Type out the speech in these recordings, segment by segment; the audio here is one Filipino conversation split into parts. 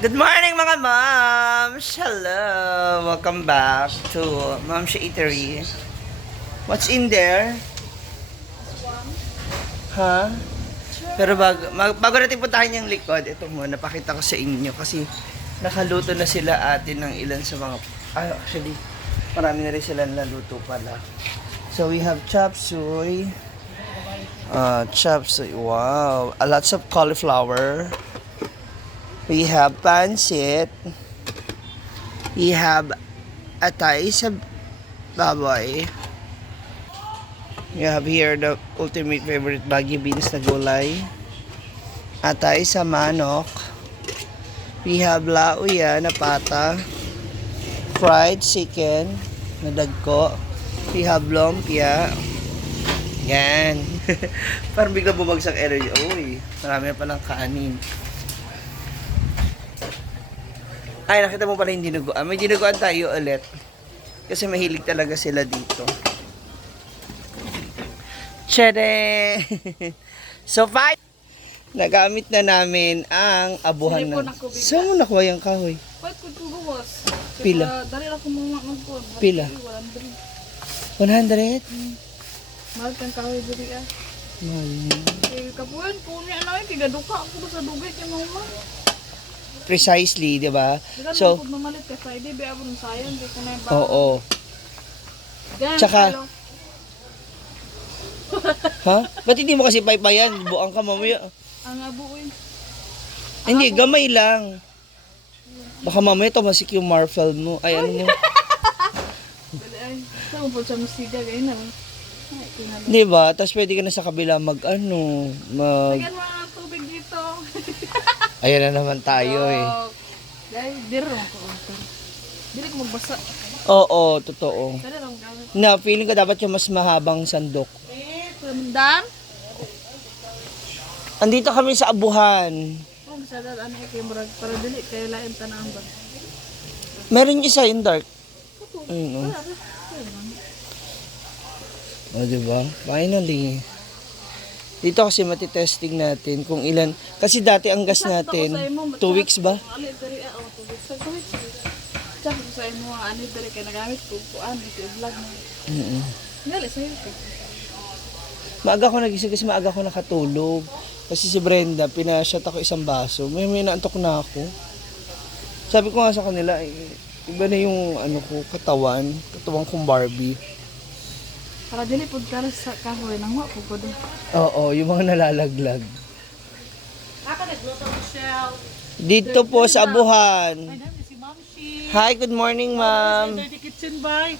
Good morning mga moms! Hello! Welcome back to Mom's Eatery. What's in there? Ha? Pero bago natin puntahan yung likod, ito muna, pakita ko sa inyo kasi nakaluto na sila atin ng ilan sa mga... actually, marami na rin sila naluto pala. So we have chop suey. Chop suey. Wow! Lots of cauliflower. We have pancit. We have atay sa baboy. We have here the ultimate favorite baggy beans na gulay. Atay sa manok. We have lauya na pata. Fried chicken na dagko. We have lumpia. Yan. Parang bigla bumagsak energy. Uy, marami na palang kanin. Ay, nakita mo pala yung dinuguan. May dinuguan tayo ulit. Kasi mahilig talaga sila dito. Tshede! So, fine! Nagamit na namin ang abuhan na. Saan mo nakuha yung kahoy? Pwede ko tugawas. Pila? Dali ako mga magkuhan. Pila? 100? Mahal kang kahoy diri ah. Mahal niya. Kapuan, kung niya na kigaduka ako sa dugay kay mama. Precisely, di ba? So, pag mamalit ka sa ID, biya mo sayang, di ko na yung bawang. Oo. Tsaka, ha? Ba't hindi mo kasi paypayan? Buang ka mamaya. Ang abuin. Hindi, gamay lang. Baka mamaya tumasik yung marfel mo. Ay, ano mo? Dali ay. Saan mo po siya masiga kayo na? Di ba? Tapos pwede ka na sa kabila mag. Lagyan mo ang tubig dito. Ayan na naman tayo eh. Dahil, diri lang ko. Dili ko magbasa. Oo, totoo. Dali lang gamit. Na, feeling ko dapat yung mas mahabang sandok. Ramdam? Andito kami sa abuhan. Kung sa dad, ano kayo murag, para dili, kaya lain tanaan ba? Meron isa yung dark. Ayun o. O, diba? Finally. Dito kasi matitesting natin kung ilan. Kasi dati ang gas natin, 2 weeks ba? Ali, dari, 2 weeks. 2 weeks. Tsaka ko sa imo, ano, dari, kaya nagamit ko, kuan, vlog na. Ngali, sa'yo ka. Maaga ko nagising kasi maaga ko nakatulog. Kasi si Brenda, pinashot ako isang baso. May naantok na ako. Sabi ko nga sa kanila, iba na yung ano ko, katawan kong Barbie. Para dili pud ka sa kahoy nang wa pud ko doon. Oo, yung mga nalalaglag. Ako nagluto ko siya. Dito po sa abuhan. Ay, dami si Mamshi. Hi, good morning, ma'am. Dirty kitchen by.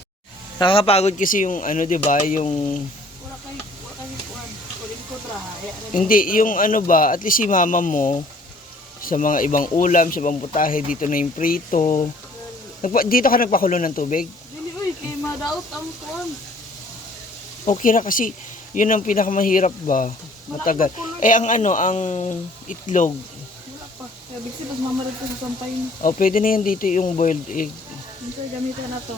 Nakakapagod kasi yung ano, 'di ba, yung Wala kay kuan. Kuling ko tra. hindi yung ano ba, at least si mama mo sa mga ibang ulam, sa ibang putahe dito na yung prito. Dito ka nagpakulo ng tubig? Dili oy kay madaot ang kuan. Okay na kasi yun ang pinakamahirap ba? Matagal. Eh ang ano, ang itlog. Wala pa. Kaya bigsi bas mamarad ko sa sampay mo. O pwede na yan dito yung boiled egg. Unsa gamitan na to?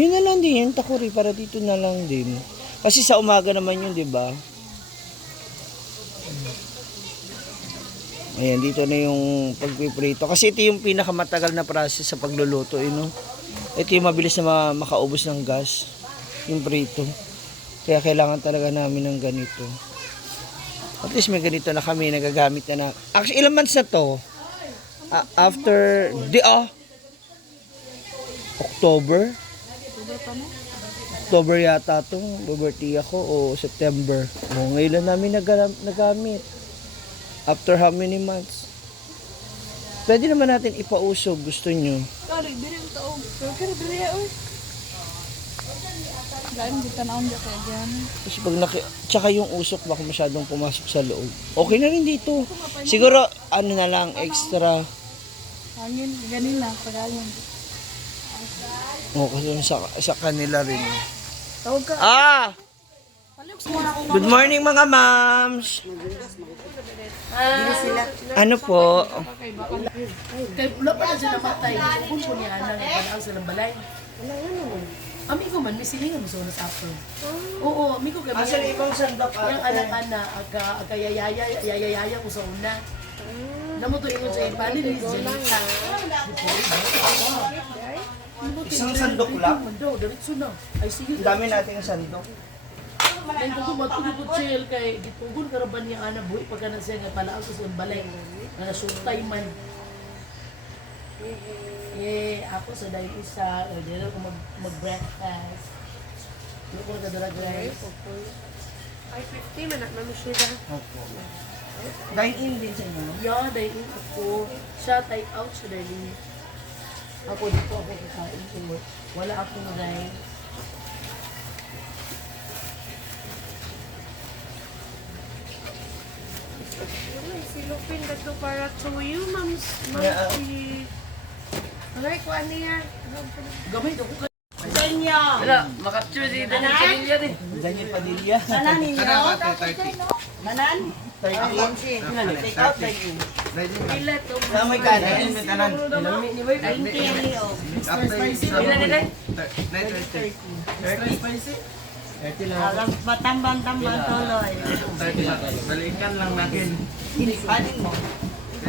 Yun na lang din, yung takuri para dito na lang din. Kasi sa umaga naman yun, di ba? Ayan, dito na yung pagpiprito. Kasi ito yung pinakamatagal na process sa pagluluto, no? Ito yung mabilis na makaubos ng gas, yung prito. Kaya kailangan talaga namin ng ganito. At least may ganito na kami, nagagamit na. Actually, ilang months na to? After, October? October yata to, birthday ako, o September. O, ngayon lang namin nagamit. After how many months? Pwede naman natin ipausog, gusto nyo. Kari diri ang taog. Pero kari diri oy. Lain di tanaon di kay diyan. Kasi pag tsaka yung usok baka masyadong pumasok sa loob. Okay na rin dito. Siguro, ano na lang, extra. Hangin ganin na pagayon. O, kasi sa kanila rin. Tawag ka. Good morning mga moms! Ano po? Kay wala pa siya namatay. Kung po niya anak, nagpadaan sa ng balay. Wala nga naman. Amigo man, may silingan mo sa unas after. Oo, amigo kami. Asan ibang sandok Yung anak-anak, agayayaya mo sa una. Namo to ingon sa iba ni Janita. Isang sandok lang. Mando, diretso na. Ay sige. Ang dami nating sandok. Dahil kung matulog sel kay gitugon karaban niya ana buhi pagka na siya nga palaag sa balay. Nga sultay man. Ako sa dahil isa, o dito ko mag-breakfast. Dito ko nagdala guys. Ay, 50 man at mamusyida. Opo. Dine-in din sa inyo. Yeah, dahil ako. Siya take out siya dahil. Ako dito ako kakain. So, wala akong rice. Wala, silupin na to para to you, ma'am. Yeah. Alay, kuha niya. Gamay ako ka. Wala, makapture si Daniel Padilla rin. Daniel Padilla. Manan ninyo? Manan? 30. Take out like you. Pila to, Wala may kanin. May kanan. Ilan nila? 30 lang. Alam, matambang-tambang tuloy. Balikan lang natin. Kanin mo.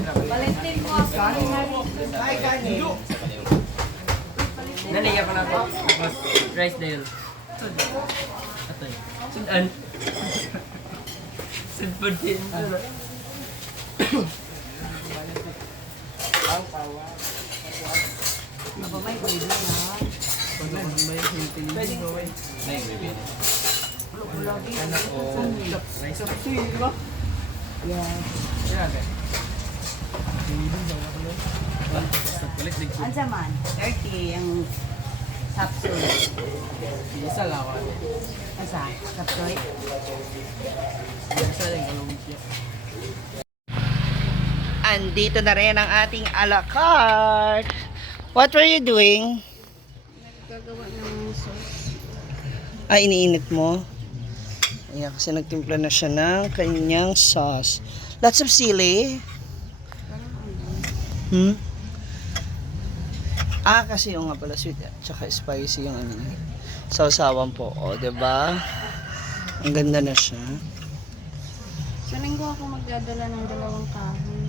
Valentin mo. Ay, kanin. Naliya ko na ito. Rice dahil. Atoy. Sudan. Sudpod din. Ako may baby na. Pwede mo. Ansa man? 30 ang sapsoy. Isa lang ako. Asa? Sapsoy? Isa lang kalong siya. Andito na rin ang ating a la carte. What were you doing? Gagawa ng sauce. Ay, iniinit mo? Ayan, kasi nagtimpla na siya ng kanyang sauce. Lots of sili. Kasi yung nga pala sweet at saka spicy yung ano. Sausawan po. O, diba? Ang ganda na siya. Sa linggo ako magdadala ng 2 kahoy.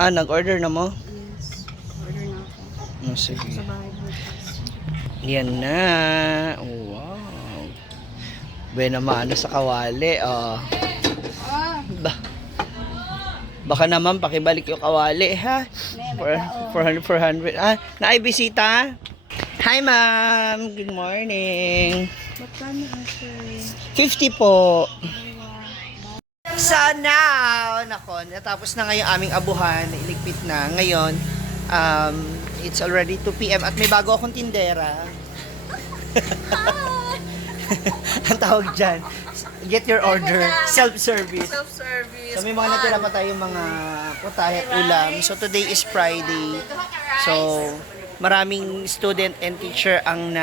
Ha? Nag-order na mo? Yes. Order na ako. Sige. Sa bahay bukas. Yan na. Wow. Buena maano sa kawali. Oh. Baka naman pakibalik yung kawali, ha? 400. Naibisita? Hi, ma'am. Good morning. Magkano ang sir? 50 po. So now, nako, natapos na ngayong aming abuhan, iligpit na. Ngayon, it's already 2 p.m. at may bago akong tindera. Ang tawag dyan, get your order, self-service. Self-service. So may mga natira pa tayong mga putahe at ulam. So today is Friday. So maraming student and teacher ang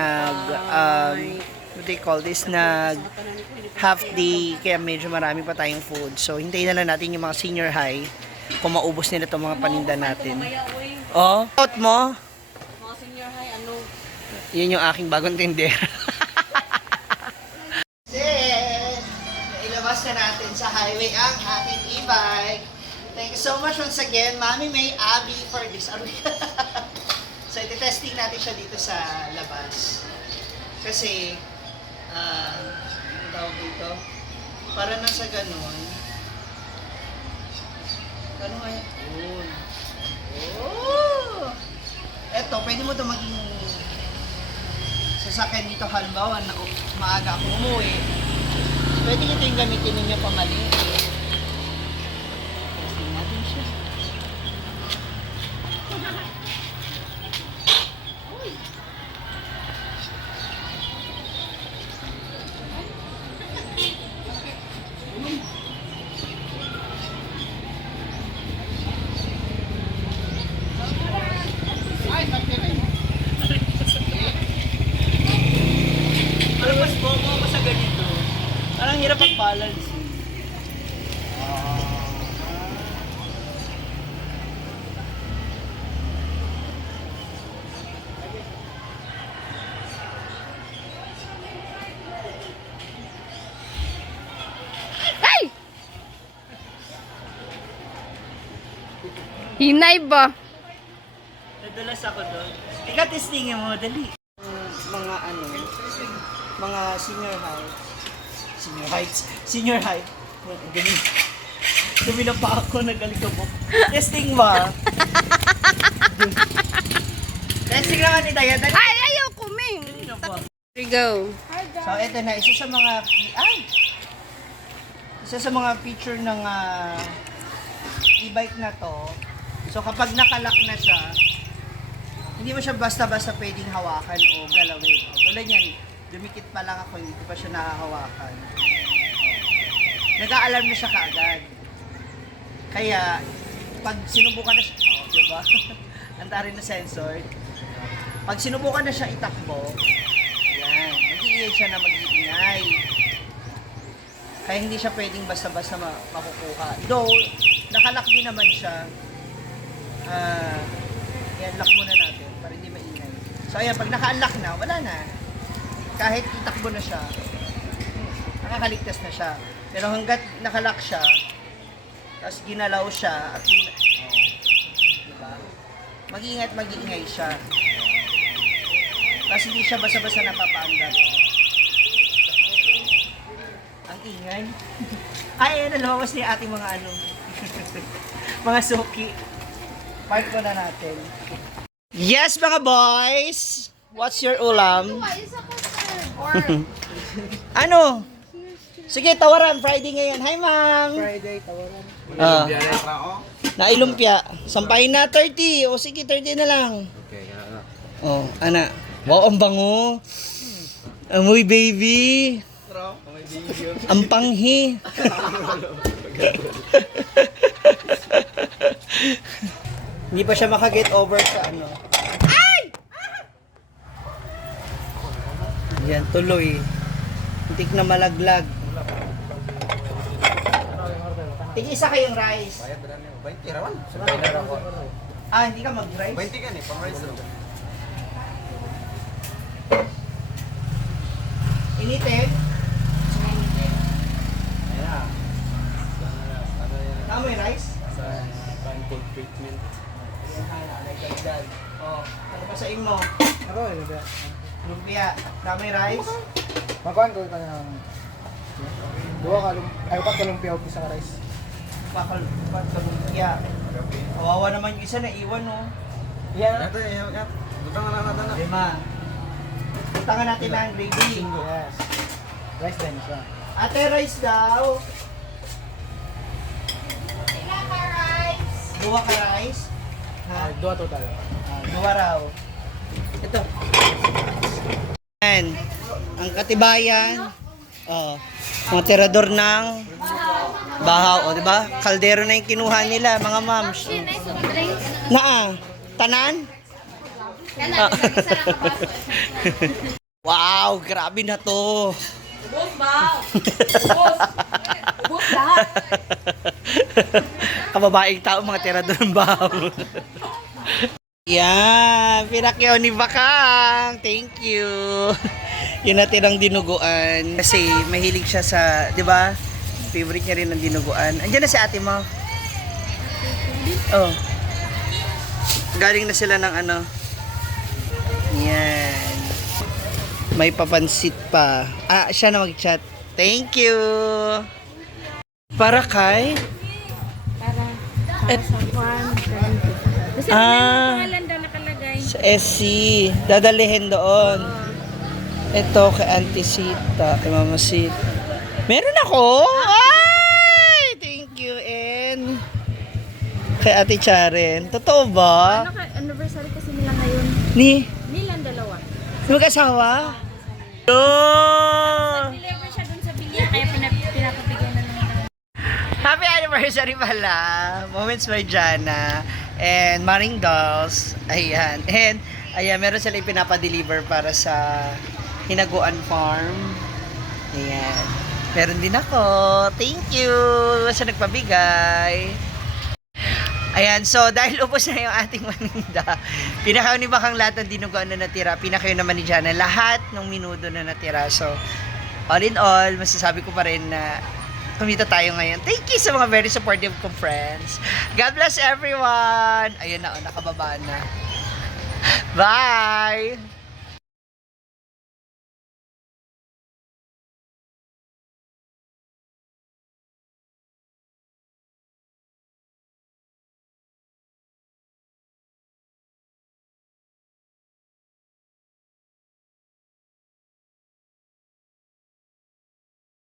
what do you call this, nag half day, kaya medyo marami pa tayong food. So hintayin na lang natin yung mga senior high kung maubos nila itong mga paninda natin. Oh, out mo? Mga senior high, ano? Yun yung aking bagong tindera. Ilabas na natin sa highway ang ating e-bike. Thank you so much once again, Mami May, Abby, for this. So, iti-testing natin siya dito sa labas. Kasi, ang tawag dito, para na sa ganun. Ganun nga yun. Oh! Eto, pwede mo ito maging sasakyan dito, halimbawa na maaga ako umuwi. Pwede nyo ito yung gamitin ninyo pamali. Testing natin siya. Parang mas bobo ako sa ganito. Parang hirap mag-balance. Hinay ba? Nadulas ako doon. Ikaw testingin mo, dali. Mga ano, mga senior high. Dali. Dumi na pa ako, nagalikabok. Testing ba? Testing naman ni Daya, dali. Ay, ayaw kuming. Dali na po. Here we go. So, ito na, isa sa mga feature ng e-bike na to. So, kapag nakalock na siya, hindi mo siya basta-basta pwedeng hawakan o galawin. Tulad yan, dumikit pa lang ako, hindi ko pa siya nakahawakan. Nag-aalarm na siya kaagad. Kaya, pag sinubukan na siya, diba? Anta rin na sensor. Pag sinubukan na siya itakbo, yan, mag-iingay siya na mag-iingay. Kaya hindi siya pwedeng basta-basta makukuha. Though, nakalock din naman siya. Yan, lock muna natin para hindi maingay. So ayan, pag naka-unlock na, wala na. Kahit itakbo na siya, nakakaligtas na siya. Pero hanggat nakalock siya, tapos ginalaw siya, at diba? Mag-iingat, mag-iingay siya. Tapos hindi siya basta-basta napapaandar. Ang ingay. Ay, ayan, lumabas ni ating mga ano. Mga suki. Park ko na natin. Yes, mga boys! What's your ulam? Ano? Sige, tawaran. Friday ngayon. Hi, ma'am! Friday, tawaran. Nailumpia. Sampahin na 30. O sige, 30 na lang. Okay, oh, ana. Wow, ang bango. Amoy, baby. Ang panghi. Hindi pa siya makaget over sa ano. Ay! Yan, tuloy. Hintik na malaglag. Tig-isa kayong rice. Ah, hindi ka mag-rice? 20 ka ni, pang-rice. Initin? Tama yung rice? Cold treatment. Oh, ano pa sa mo? Ako, lumpia. Lumpia. Dami rice? Magkuhan ko ito ng... upat ka lumpia o isa ka rice. Bakal sa lumpia. Kawawa naman yung isa na iwan, no? Yan. Ito, yan. Butang na natin na. 5. Butangan natin na ang gravy. Yes. Rice din siya. Ate, rice daw. Dua ka rice? Ha? Dua total. Dua raw. Ito. Yan. Ang katibayan. Oh. Mga tirador ng bahaw. O, diba? Kaldero na yung kinuha nila, mga moms. Naa. Tanan? Ah. Wow, grabe na to. Ubus ba? Ubus lahat. Kababaeng tao, mga tirador ng bahaw. Yan, pinakyaw ni Bakang. Thank you. Yun natin ang dinuguan. Kasi mahilig siya sa, di ba? Favorite niya rin ang dinuguan. Andiyan na si ate mo. Oh. Galing na sila ng ano. Yan. May papansit pa. Ah, siya na mag-chat. Thank you. Para kay? Para sa Juan. Kasi pangalan daw nakalagay. Sa SC. Dadalihin doon. Ito kay Auntie Sita, kay Mama Sita. Meron ako? Ay! Thank you, and kay Ate Charen. Totoo ba? Anniversary kasi nila ngayon. Nilang dalawa. Mag-asawa? Oh! Deliver siya dun sa bilya kaya pinapabigyan na lang. Happy anniversary pala! Moments by Jana and Maring Dolls. Ayan. And ayan, meron sila ipinapadeliver para sa Hinaguan Farm. Ayan. Meron din ako. Thank you sa nagpabigay. Ayan, so dahil ubos na yung ating maninda, pinakaw ni Bakang lahat ng dinuguan na natira, pinakaw naman ni Jana lahat ng minudo na natira. So, all in all, masasabi ko pa rin na kumita tayo ngayon. Thank you sa mga very supportive kong friends. God bless everyone. Ayun na, nakababa na. Bye!